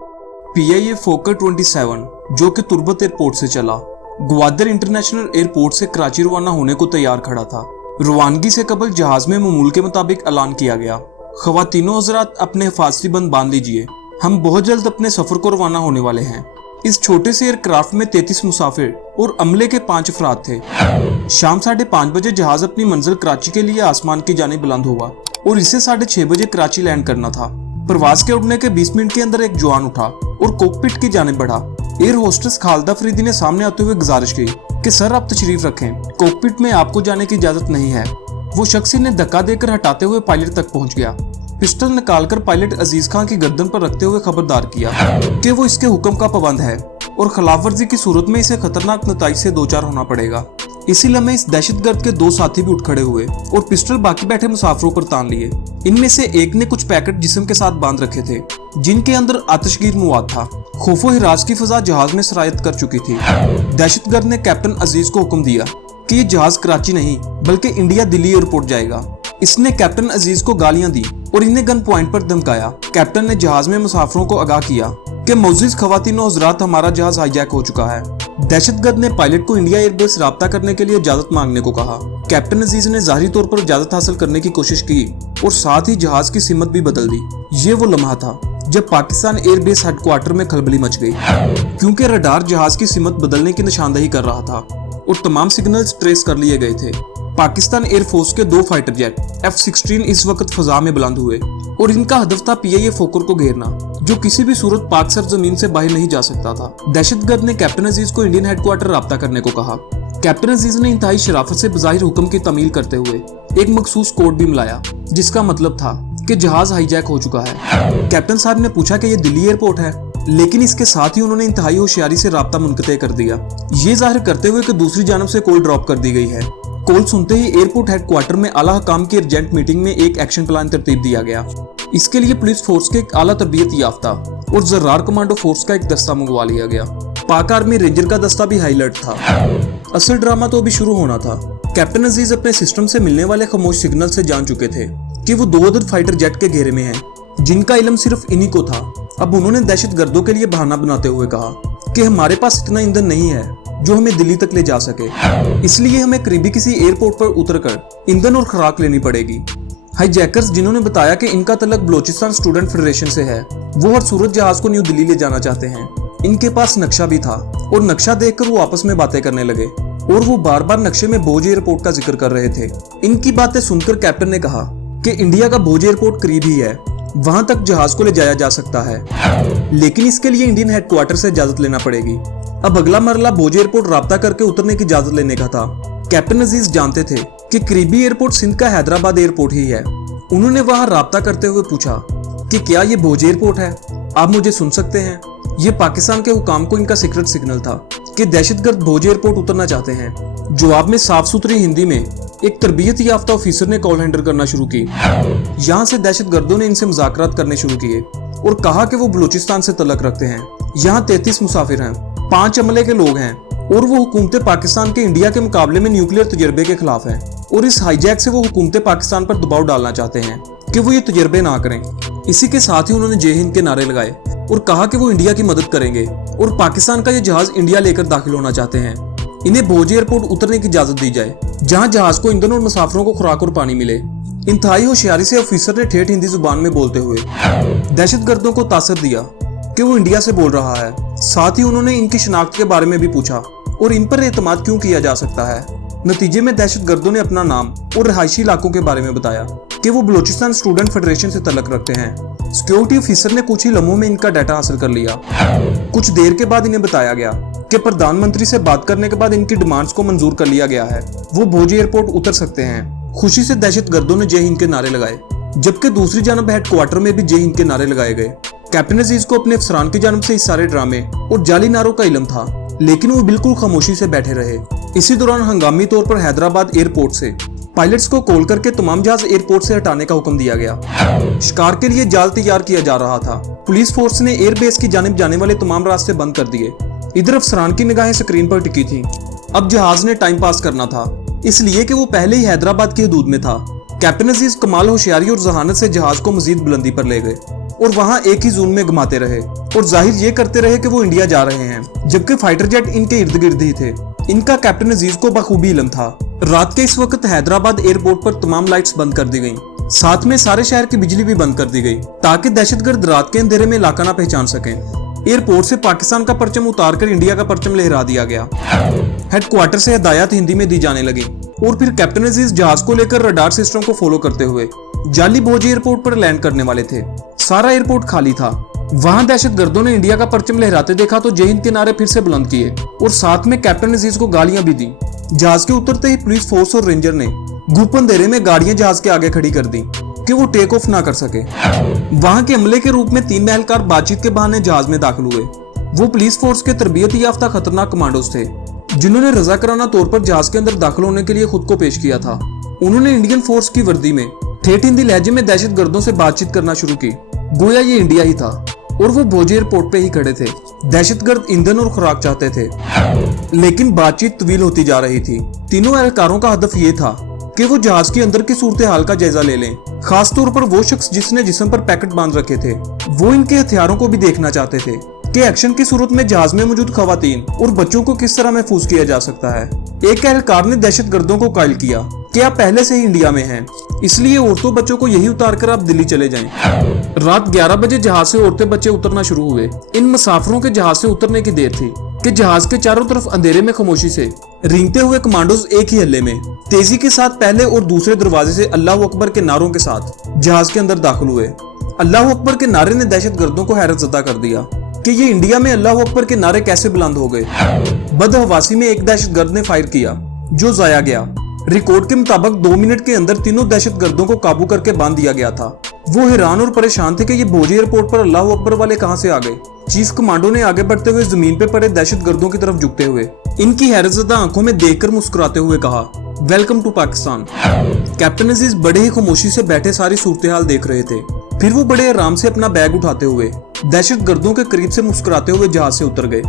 PIA फोकर 27 जो कि Turbat airport से चला, ग्वादर इंटरनेशनल एयरपोर्ट से कराची रवाना होने को तैयार खड़ा था। रवानगी से कबल जहाज में मामूल के मुताबिक ऐलान किया गया, ख्वातीनो हज़रात अपने हिफाजती बंद बांध लीजिए, हम बहुत जल्द अपने सफर को रवाना होने वाले हैं। इस छोटे से एयरक्राफ्ट में 33 मुसाफिर और अमले के 5 अफराद थे। शाम 5:30 बजे जहाज अपनी मंजिल कराची के लिए आसमान की जानिब बुलंद हुआ और इसे 6:30 बजे कराची लैंड करना था। प्रवास के उड़ने के 20 मिनट के अंदर एक जवान उठा और कॉकपिट की जानिब बढ़ा। एयर होस्टेस खालिदा फरीदी ने सामने आते हुए गुजारिश की कि सर आप तशरीफ रखें, कॉकपिट में आपको जाने की इजाजत नहीं है। वो शख्स ने धक्का देकर हटाते हुए पायलट तक पहुंच गया। पिस्टल निकालकर पायलट अजीज खान की गर्दन पर रखते हुए खबरदार किया कि वो इसके हुक्म का पाबंद है और खिलाफ वर्जी की सूरत में इसे खतरनाक नताइज से दो चार होना पड़ेगा। इसी लम्हे इस दहशतगर्द के 2 साथी भी उठ खड़े हुए और पिस्टल बाकी बैठे मुसाफिरों पर तान लिए। इनमें से एक ने कुछ पैकेट जिस्म के साथ बांध रखे थे जिनके अंदर आतिशगीर मवाद था। खौफो हिरास की फजा जहाज में सरायत कर चुकी थी। दहशतगर्द ने कैप्टन अजीज को हुक्म दिया कि ये जहाज कराची नहीं बल्कि इंडिया दिल्ली एयरपोर्ट जाएगा। इसने कैप्टन अजीज को गालियां दी और इन्हें गन पॉइंट पर धमकाया। कैप्टन ने जहाज में मुसाफिरों को आगाह किया कि मौजूद ख्वातीनो हज़रात हमारा जहाज हाईजैक हो चुका है। दहशतगर्द ने पायलट को इंडिया एयरबेस राब्ता करने के लिए इजाजत मांगने को कहा। कैप्टन अजीज ने जाहिरी तौर पर इजाजत हासिल करने की कोशिश की और साथ ही जहाज की सिमत भी बदल दी। ये वो लम्हा था जब पाकिस्तान एयरबेस हेडक्वार्टर में खलबली मच गई, क्योंकि रडार जहाज की सिमत बदलने की निशानदही कर रहा था और तमाम सिग्नल्स ट्रेस कर लिए गए थे। पाकिस्तान एयरफोर्स के 2 फाइटर जेट F-16 इस वक्त फजा में बुलंद हुए और इनका हदफ था PIA फोकर को घेरना, जो किसी भी सूरत पाक सरजमीन से बाहर नहीं जा सकता था। दहशतगर्द ने कैप्टन अजीज को इंडियन हेडक्वार्टर राब्ता करने को कहा। कैप्टन अजीज ने इंतहाई शराफत से बज़ाहिर हुक्म की तमील करते हुए एक मखसूस कोड भी मिलाया जिसका मतलब था कि जहाज हाईजैक हो चुका है। कैप्टन साहब ने पूछा कि ये दिल्ली एयरपोर्ट है, लेकिन इसके साथ ही उन्होंने इंतहाई होशियारी से राब्ता मुनक़ते कर दिया, ये जाहिर करते हुए कि दूसरी जानब से कॉल ड्रॉप कर दी गई है। कॉल सुनते ही एयरपोर्ट हेडक्वार्टर में आला हकाम की अर्जेंट मीटिंग में एक एक्शन प्लान तरतीब दिया गया। इसके लिए पुलिस फोर्स के एक आला तरबियत याफ्ता और जर्रार कमांडो फोर्स का एक दस्ता मंगवा लिया गया। पाक आर्मी रेंजर का दस्ता भी हाई अलर्ट था। असल ड्रामा तो अभी शुरू होना था। कैप्टन अजीज अपने सिस्टम से मिलने वाले खामोश सिग्नल से जान चुके थे कि वो 2 अदद फाइटर जेट के घेरे में हैं, जिनका इल्म सिर्फ इन्हीं को था। अब उन्होंने दहशतगर्दों के लिए बहाना बनाते हुए कहा कि हमारे पास इतना ईंधन नहीं है जो हमें दिल्ली तक ले जा सके, इसलिए हमें करीबी किसी एयरपोर्ट पर उतरकर ईंधन और खुराक लेनी पड़ेगी। हाईजैकर्स जिन्होंने बताया कि इनका तल्लुक बलोचिस्तान स्टूडेंट फेडरेशन से है, वो हर सूरत जहाज को न्यू दिल्ली ले जाना चाहते हैं। इनके पास नक्शा भी था और नक्शा देखकर वो आपस में बातें करने लगे और वो बार बार नक्शे में भोज एयरपोर्ट का जिक्र कर रहे थे। इनकी बातें सुनकर कैप्टन ने कहा कि इंडिया का भोज एयरपोर्ट करीब ही है, वहां तक जहाज को ले जाया जा सकता है, लेकिन इसके लिए इंडियन हेडक्वार्टर से इजाजत लेना पड़ेगी। अब अगला मरला भोज एयरपोर्ट राब्ता करके उतरने की इजाजत लेने का था। कैप्टन अजीज जानते थे कि करीबी एयरपोर्ट सिंध का हैदराबाद एयरपोर्ट ही है। उन्होंने वहां राब्ता करते हुए पूछा कि क्या ये भोज एयरपोर्ट है, आप मुझे सुन सकते हैं। ये पाकिस्तान के हुकाम को इनका सीक्रेट सिग्नल था कि दहशतगर्द भोज एयरपोर्ट उतरना चाहते हैं। जवाब में साफ सुथरी हिंदी में एक तरबियत याफ्ता ऑफिसर ने कॉल हैंडल करना शुरू की। यहाँ से दहशतगर्दों ने इनसे मुज़ाकरात करने शुरू किए और कहा कि वो बलूचिस्तान से तल्लक रखते हैं। यहाँ 33 मुसाफिर हैं, 5 अमले के लोग हैं और वो हुकूमत पाकिस्तान के इंडिया के मुकाबले में न्यूक्लियर तजर्बे के खिलाफ हैं और इस हाईजैक से वो हुकूमत पाकिस्तान पर दबाव डालना चाहते हैं कि वो ये तजर्बे ना करें। इसी के साथ ही उन्होंने जय हिंद के नारे लगाए और कहा कि वो इंडिया की मदद करेंगे और पाकिस्तान का ये जहाज इंडिया लेकर दाखिल होना चाहते हैं। इन्हें भोज एयरपोर्ट उतरने की इजाजत दी जाए, जहां जहाज को ईंधन और मुसाफिरों को खुराक और पानी मिले। इंतहाई होशियारी से ऑफिसर ने ठेठ हिंदी जुबान में बोलते हुए दहशतगर्दों को तासर दिया कि वो इंडिया से बोल रहा है। साथ ही उन्होंने इनकी शिनाख्त के बारे में भी पूछा और इन पर एतमाद क्यों किया जा सकता है। नतीजे में दहशतगर्दों ने अपना नाम और रहायशी इलाकों के बारे में बताया कि वो बलूचिस्तान स्टूडेंट फेडरेशन से तल्लक रखते हैं। सिक्योरिटी ऑफिसर ने कुछ ही लम्हों में इनका डाटा हासिल कर लिया। कुछ देर के बाद इन्हें बताया गया कि प्रधानमंत्री से बात करने के बाद इनकी डिमांड्स को मंजूर कर लिया गया है, वो भोज एयरपोर्ट उतर सकते हैं। खुशी से दहशतगर्दों ने जय हिंद के नारे लगाए, जबकि दूसरी जानब हेडक्वार्टर में भी जय हिंद के नारे लगाए गए। कैप्टन अजीज को अपने अफसरान की जानब से इस सारे ड्रामे और जाली नारों का इल्म था, लेकिन वो बिल्कुल खामोशी से बैठे रहे। इसी दौरान हंगामी तौर पर हैदराबाद एयरपोर्ट से पायलट्स को कॉल करके तमाम जहाज एयरपोर्ट से हटाने का हुक्म दिया गया। शिकार के लिए जाल तैयार किया जा रहा था। पुलिस फोर्स ने एयरबेस की जानिब जाने वाले तमाम रास्ते बंद कर दिए। इधर अफसरान की निगाहें स्क्रीन पर टिकी थी। अब जहाज ने टाइम पास करना था, इसलिए कि वो पहले ही हैदराबाद की हदूद में था। कैप्टन अजीज कमाल होशियारी और जहानत से जहाज को मजीद बुलंदी पर ले गए और वहां एक ही जोन में घुमाते रहे और जाहिर ये करते रहे कि वो इंडिया जा रहे हैं, जबकि फाइटर जेट इनके इर्द गिर्द ही थे। इनका कैप्टन अजीज को बखूबी इल्म था। रात के इस वक्त हैदराबाद एयरपोर्ट पर तमाम लाइट्स बंद कर दी गईं। साथ में सारे शहर की बिजली भी बंद कर दी गई ताकि दहशतगर्द रात के अंधेरे में इलाका ना पहचान सकें। एयरपोर्ट से पाकिस्तान का परचम उतारकर इंडिया का परचम लहरा दिया गया। हेडक्वार्टर से हिदायत हिंदी में दी जाने लगी और फिर कैप्टन अजीज जहाज को लेकर रडार सिस्टम को फॉलो करते हुए जाली भोज एयरपोर्ट पर लैंड करने वाले थे। सारा एयरपोर्ट खाली था। वहां दहशतगर्दों ने इंडिया का परचम लहराते देखा तो जय हिंद के नारे फिर से बुलंद किए और साथ में कैप्टन अजीज को गालियां भी दी। जहाज के उतरते ही पुलिस फोर्स और रेंजर ने घूप अंधेरे में गाड़ियां जहाज के आगे खड़ी कर दी कि वो टेक ऑफ ना कर सके। वहां के हमले के रूप में 3 महलकार बातचीत के बहाने जहाज में दाखिल हुए। वो पुलिस फोर्स के तरबियत याफ्ता खतरनाक कमांडोज थे जिन्होंने रजाकाराना तौर पर जहाज के अंदर दाखिल होने के लिए खुद को पेश किया था। उन्होंने इंडियन फोर्स की वर्दी में ठेठ हिंदी लहजे में दहशतगर्दों से बातचीत करना शुरू की, गोया ये इंडिया ही था और वो भोज एयरपोर्ट पे ही खड़े थे। दहशतगर्द ईंधन और खुराक चाहते थे, लेकिन बातचीत तवील होती जा रही थी। तीनों एहलकारों का हदफ ये था कि वो जहाज के अंदर की सूरत हाल का जायजा ले लें। खास तौर पर वो शख्स जिसने जिस्म पर पैकेट बांध रखे थे, वो इनके हथियारों को भी देखना चाहते थे कि एक्शन की सूरत में जहाज में मौजूद खवातीन और बच्चों को किस तरह महफूज किया जा सकता है। एक एहलकार ने दहशतगर्दों को कायल किया कि आप पहले से ही इंडिया में हैं, इसलिए औरतों बच्चों को यही उतारकर आप दिल्ली चले जाएं। रात 11 बजे जहाज से औरतें बच्चे उतरना शुरू हुए। इन मुसाफिरों के जहाज से उतरने की देर थी कि जहाज के चारों तरफ अंधेरे में खामोशी से रेंगते हुए कमांडोज एक ही हल्ले में तेजी के साथ पहले और दूसरे दरवाजे से अल्लाह अकबर के नारों के साथ जहाज के अंदर दाखिल हुए। अल्लाह अकबर के नारे ने दहशतगर्दों को हैरत ज़दा कर दिया कि ये इंडिया में अल्लाह अकबर के नारे कैसे बुलंद हो गए। बदहवासी में एक दहशतगर्द ने फायर किया जो जाया गया। रिकॉर्ड के मुताबिक 2 मिनट के अंदर तीनों दहशतगर्दों को काबू करके बांध दिया गया था। वो हैरान और परेशान थे कि ये भोज एयरपोर्ट पर अल्लाह अकबर वाले कहां से आ गए। चीफ कमांडो ने आगे बढ़ते हुए जमीन पे पड़े दहशतगर्दों की तरफ झुकते हुए इनकी हैरतज़दा आंखों में देखकर मुस्कुराते हुए कहा, वेलकम टू पाकिस्तान। कैप्टन अजीज बड़े ही खामोशी से बैठे सारी सूरत हाल देख रहे थे। फिर वो बड़े आराम से अपना बैग उठाते हुए दहशतगर्दों के करीब से मुस्कुराते हुए जहाज से उतर गए।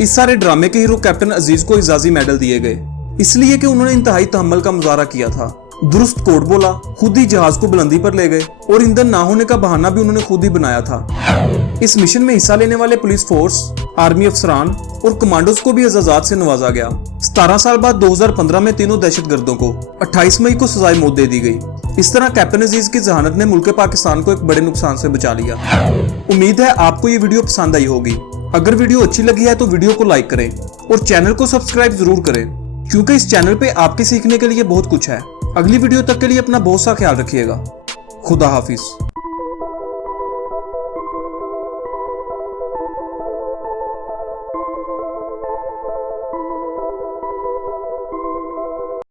इस सारे ड्रामे के हीरो कैप्टन अजीज को इजाजी मेडल दिए गए, इसलिए कि उन्होंने इंतहाई तहम्मुल का मुजाहरा किया था। दुरुस्त कोड बोला, खुद ही जहाज को बुलंदी पर ले गए और ईंधन ना होने का बहाना भी उन्होंने खुद ही बनाया था। इस मिशन में हिस्सा लेने वाले पुलिस फोर्स, आर्मी अफसरान और कमांडोज को भी एजाजात से नवाजा गया। 17 साल बाद 2015 में तीनों दहशतगर्दों को 28 मई को सजाए मौत दे दी गई। इस तरह कैप्टन अजीज की जहानत ने मुल्क पाकिस्तान को एक बड़े नुकसान से बचा लिया। उम्मीद है आपको ये वीडियो पसंद आई होगी। अगर वीडियो अच्छी लगी है तो वीडियो को लाइक करें और चैनल को सब्सक्राइब जरूर करें, क्योंकि इस चैनल पे आपके सीखने के लिए बहुत कुछ है। अगली वीडियो तक के लिए अपना बहुत सा ख्याल रखिएगा। खुदा हाफिज।